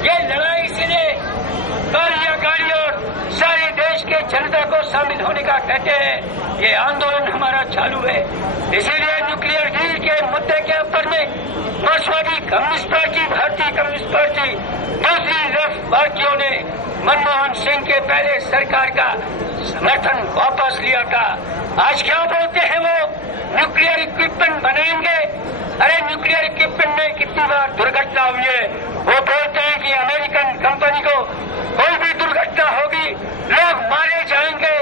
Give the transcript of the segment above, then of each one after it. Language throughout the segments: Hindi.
ये लड़ाई इसलिए कालिया गाड़ी और सारे देश के जनता को शामिल होने का कहते हैं। ये आंदोलन हमारा चालू है। इसीलिए न्यूक्लियर डील के मुद्दे के ऊपर में मार्क्सवादी कम्युनिस्ट पार्टी, भारतीय कम्युनिस्ट पार्टी, दूसरी तरफ पार्टियों ने मनमोहन सिंह के पहले सरकार का समर्थन वापस लिया था। आज क्या बोलते हैं वो, न्यूक्लियर इक्विपमेंट बनाएंगे। अरे न्यूक्लियर इक्विपमेंट में कितनी बार दुर्घटना हुई है। वो बोलते हैं कि अमेरिकन कंपनी को कोई भी दुर्घटना होगी, लोग मारे जाएंगे,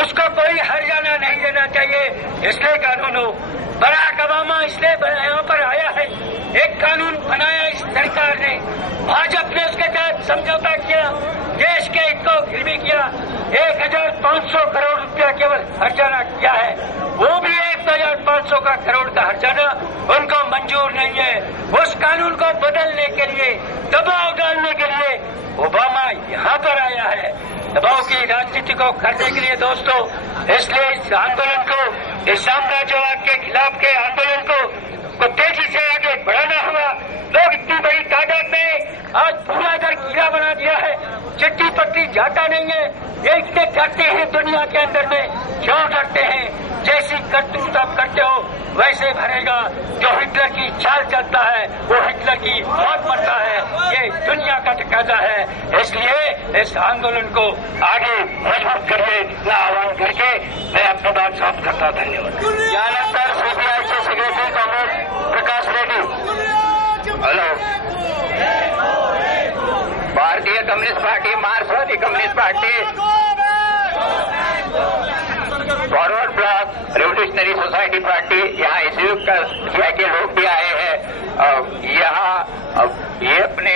उसको कोई हर्जाना नहीं देना चाहिए। इसलिए कानून हो, बराक ओबामा इसलिए यहाँ पर आया है। एक कानून बनाया इस सरकार ने, भाजपा ने उसके तहत समझौता किया, देश के हित को गिरवी किया। 1500 करोड़ रुपया केवल हर्जाना किया है, वो भी 1500 का करोड़ का हर्जाना उनको मंजूर नहीं है। उस कानून को बदलने के लिए, दबाव डालने के लिए ओबामा यहाँ पर आया है, दबाव की राजनीति को करने के लिए। दोस्तों, इसलिए इस आंदोलन को, इस साम्राज्यवाद के खिलाफ के आंदोलन को तेजी से आगे बढ़ाना होगा। लोग इतनी बड़ी तादाद में आज पूरा इधर कीड़ा बना दिया है, चिट्ठी पट्टी जाता नहीं है। ये इतने डरते हैं दुनिया के अंदर में, क्यों डरते हैं? जैसी करतूत आप करते हो वैसे भरेगा। जो हिटलर की चाल चलता है वो हिटलर की मौत मरता है। ये दुनिया का तकाजा है। इसलिए इस आंदोलन को आगे मजबूत करने का आह्वान करके मैं अपनी बात समाप्त करता हूँ। धन्यवाद। ज्ञानंतर सीपीआई से सेक्रेटरी कॉमरेड प्रकाश रेड्डी। हेलो, भारतीय कम्युनिस्ट पार्टी, मार्क्सवादी communist party, forward block, revolutionary society party, यहाँ इस का के लोग भी आए हैं। यहाँ ये अपने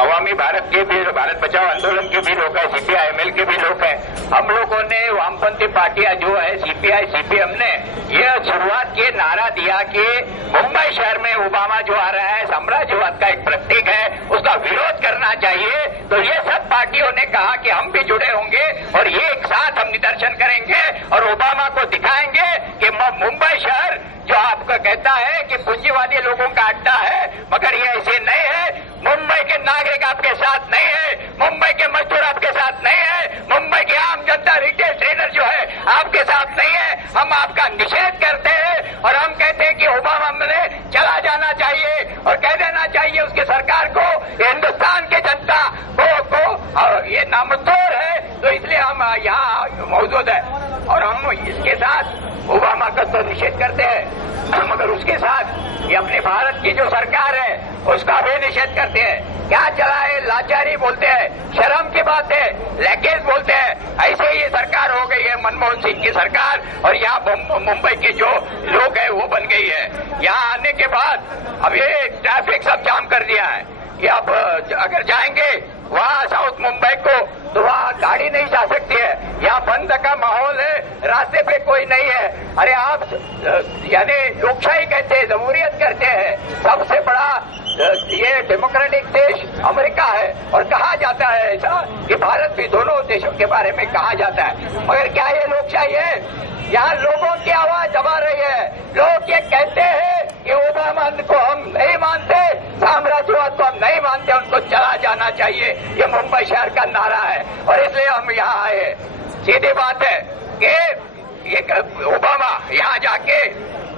अवामी भारत के भी, भारत बचाओ आंदोलन के भी लोग हैं, सीपीआईएमएल के भी लोग हैं। हम लोगों ने, वामपंथी पार्टियां जो है सीपीआई सीपीएम ने यह शुरुआत के नारा दिया कि मुंबई शहर में ओबामा जो आ रहा है साम्राज्यवाद का एक प्रतीक है, उसका विरोध करना चाहिए। तो ये सब पार्टियों ने कहा कि हम भी जुड़े होंगे और ये एक साथ हम निदर्शन करेंगे और ओबामा को दिखाएंगे कि मुंबई शहर जो आपको कहता है कि पूंजीवादी लोगों का अड्डा है, मगर ये ऐसे नहीं है। मुंबई के नागरिक आपके साथ नहीं है, मुंबई के मजदूर आपके साथ नहीं है, मुंबई की आम जनता, रिटेल ट्रेडर जो है आपके साथ नहीं है। हम आपका निषेध करते हैं और हम कहते हैं कि ओबामा ने चला जाना चाहिए और कह देना चाहिए उसकी सरकार को, हिंदुस्तान की जनता को और ये नामंजूर है। तो इसलिए हम यहाँ मौजूद है और हम इसके साथ ओबामा का तो निषेध करते हैं, मगर उसके साथ ये अपने भारत की जो सरकार है उसका भी निषेध करते हैं। क्या चला है, लाचारी बोलते हैं, शर्म की बात है, लैकेज बोलते हैं। ऐसे ही सरकार हो गई है मनमोहन सिंह की सरकार और यहाँ मुंबई के जो लोग हैं वो बन गई है। यहाँ आने के बाद अब ये ट्रैफिक सब जाम कर दिया है। ये आप अगर जाएंगे वहाँ साउथ मुंबई को तो वहाँ गाड़ी नहीं जा सकती है, यहाँ बंद का माहौल है, रास्ते पे कोई नहीं है। अरे आप यानी लोकशाही कहते हैं, जमहूरियत करते हैं, सबसे बड़ा ये डेमोक्रेटिक देश अमेरिका है और कहा जाता है ऐसा कि भारत भी दोनों देशों के बारे में कहा जाता है, मगर क्या ये लोकशाही है? यहाँ लोगों की आवाज दबा रही है। लोग ये कहते हैं कि ओबामा को हम नहीं मानते, साम्राज्यवाद को हम नहीं मानते, उनको चला जाना चाहिए। ये मुंबई शहर का नारा है और इसलिए हम यहाँ आए। सीधी बात है कि ये ओबामा यहाँ जाके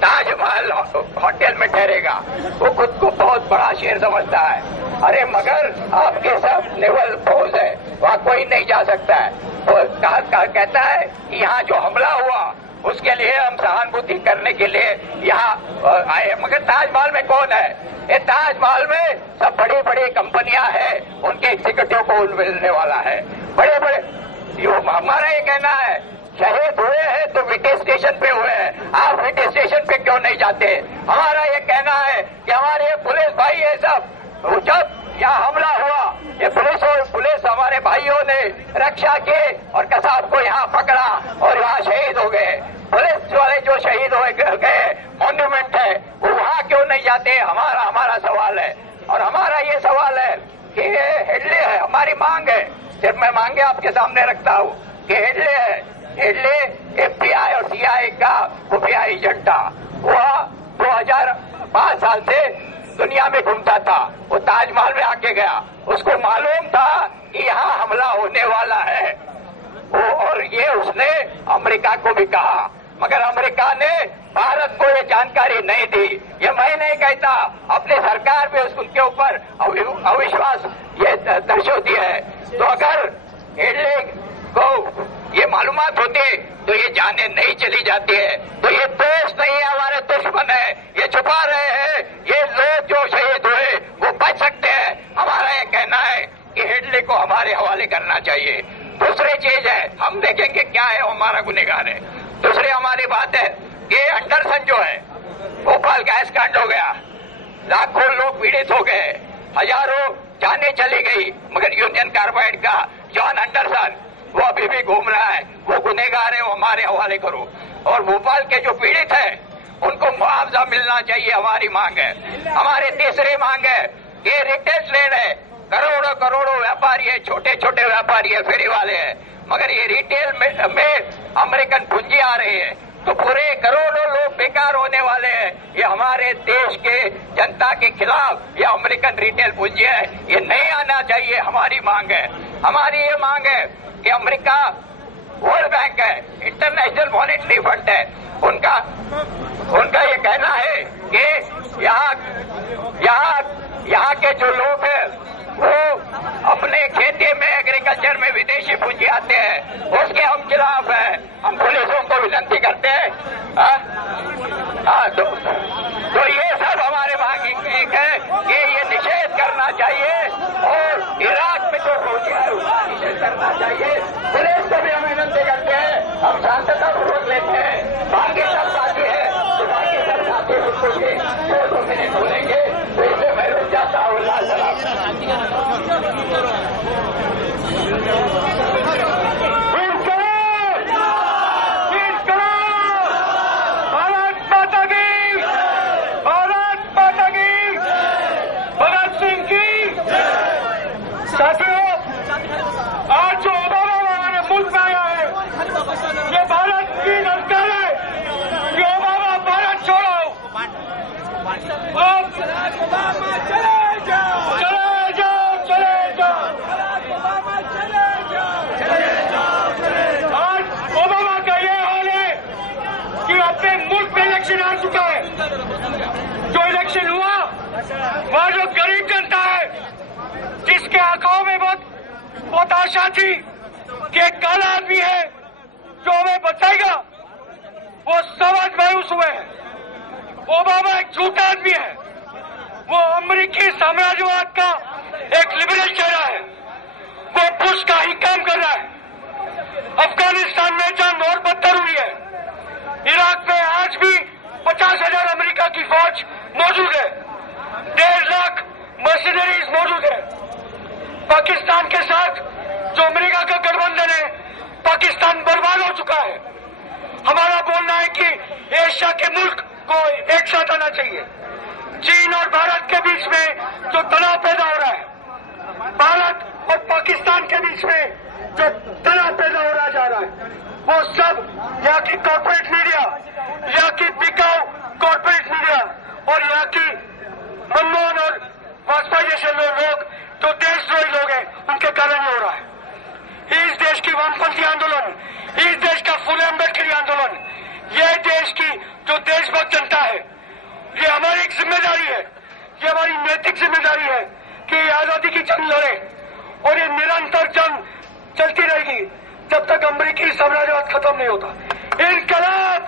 ताजमहल होटल में ठहरेगा, वो खुद को बहुत बड़ा शेर समझता है। अरे मगर आपके सब नेवल फोर्स है, वहाँ कोई नहीं जा सकता है। वो कहता है कि यहाँ जो हमला हुआ उसके लिए हम सहानुभूति करने के लिए यहाँ आए, मगर ताजमहल में कौन है? ये ताजमहल में सब बड़ी बड़ी कंपनियां हैं, उनके एग्जीक्यूटिव को मिलने वाला है। बड़े बड़े हमारा ये कहना है, शहीद हुए हैं तो विटे स्टेशन पे हुए हैं, आप विटे स्टेशन पे क्यों नहीं जाते? हमारा ये कहना है कि हमारे ये पुलिस भाई है सब, जब यहाँ हमला हुआ ये पुलिस हमारे भाइयों ने रक्षा की और कसाब को यहाँ पकड़ा और यहाँ शहीद हो गए। पुलिस वाले जो शहीद हो गए मॉन्यूमेंट है वो वहाँ क्यों नहीं जाते? हमारा सवाल है और हमारा ये सवाल है कि ये हेडले है, हमारी मांग है, सिर्फ मैं मांगे आपके सामने रखता हूँ कि हेडले है, हेडले एफबीआई और सीआईए का खुफिया एजेंट था। वह 2005 साल से दुनिया में घूमता था, वो ताजमहल में आके गया, उसको मालूम था कि यहाँ हमला होने वाला है, और ये उसने अमेरिका को भी कहा, मगर अमेरिका ने भारत को ये जानकारी नहीं दी। ये मैं नहीं कहता, अपनी सरकार भी उनके ऊपर अविश्वास ये दर्शाती है। तो अगर हेडले को ये मालूमात होती तो ये जाने नहीं चली जाती है। तो ये दोस्त नहीं है, हमारे दुश्मन है, ये छुपा रहे हैं। ये लोग जो शहीद हुए वो बच सकते हैं। हमारा ये कहना है कि हेडले को हमारे हवाले करना चाहिए। दूसरी चीज है, हम देखेंगे क्या है, हमारा गुनहगार है। दूसरी हमारी बात है कि एंडरसन जो है, भोपाल गैस कांड हो गया, लाखों लोग पीड़ित हो गए, हजारों जाने चली गई, मगर यूनियन कार्बाइड का जॉन एंडरसन वो अभी भी घूम रहा है, वो गुनहगार है, वो हमारे हवाले करो। और भोपाल के जो पीड़ित है उनको मुआवजा मिलना चाहिए, हमारी मांग है। हमारी तीसरी मांग है कि रिटेल ट्रेड है, करोड़ों करोड़ों व्यापारी है, छोटे छोटे व्यापारी है, फेरी वाले हैं, मगर ये रिटेल में अमेरिकन पूंजी आ रही है, तो पूरे करोड़ों लोग बेकार होने वाले हैं। ये हमारे देश के जनता के खिलाफ ये अमेरिकन रिटेल पूंजी है, ये नहीं आना चाहिए। हमारी मांग है, हमारी ये मांग है कि अमेरिका वर्ल्ड बैंक है, इंटरनेशनल मॉनेटरी फंड है, उनका ये कहना है कि यहाँ के जो लोग हैं वो अपने खेती में, एग्रीकल्चर में विदेशी पूंजी आते हैं, उसके हम खिलाफ हैं। हम पुलिसों को विनती करते हैं। तो ये सब हमारे मांग एक है कि ये निषेध करना चाहिए, और इराक में जो फौजी है उसका निषेध करना चाहिए। पुलिस को भी हम विनती करते हैं, हम शांतता पूर्वक लेते हैं। बाकी सब साथी है तो बाकी सब साथी उसको भी 2 मिनट बोलेंगे, तो इससे मैं रुक जाता हूँ। साथियों, आज जो ओबामा हमारे मुल्क में आया है, ये भारत की लश्कर है कि ओबामा भारत छोड़ो। आज ओबामा का ये हाल है कि अपने मुल्क में इलेक्शन आ चुका है। जो इलेक्शन हुआ वहाँ जो गरीब जनता है, जिसके आंखों में बहुत आशा थी कि एक काला आदमी है जो हमें बचाएगा, वो सब आज मायूस हुए हैं। ओबामा एक झूठा आदमी है, वो अमेरिकी साम्राज्यवाद का एक लिबरल चेहरा है, वो बुश का ही काम कर रहा है। अफगानिस्तान में जंग और बदतर हुई है, इराक में आज भी 50,000 अमेरिका की फौज मौजूद है, 1.5 लाख मर्सिनरीज मौजूद है। पाकिस्तान के साथ जो अमेरिका का गठबंधन है, पाकिस्तान बर्बाद हो चुका है। हमारा बोलना है कि एशिया के मुल्क को एक साथ आना चाहिए। चीन और भारत के बीच में जो तनाव पैदा हो रहा है, भारत और पाकिस्तान के बीच में जो तनाव पैदा हो रहा जा रहा है, वो सब यहाँ की कॉर्पोरेट मीडिया, यहाँ की बिकाऊ कॉर्पोरेट मीडिया और यहाँ की मनमोहन और वाजपेयी जैसे लोग जो देशद्रोही लोग हैं, उनके कारण हो रहा है। इस देश की वामपंथी आंदोलन, इस देश का फुले अम्बेडकरी आंदोलन, यह देश की जो देशभक्त जनता है, ये हमारी एक जिम्मेदारी है, ये हमारी नैतिक जिम्मेदारी है कि आजादी की जंग लड़े, और ये निरंतर जंग चलती रहेगी जब तक अमेरिकी साम्राज्यवाद खत्म नहीं होता। इनकलाब!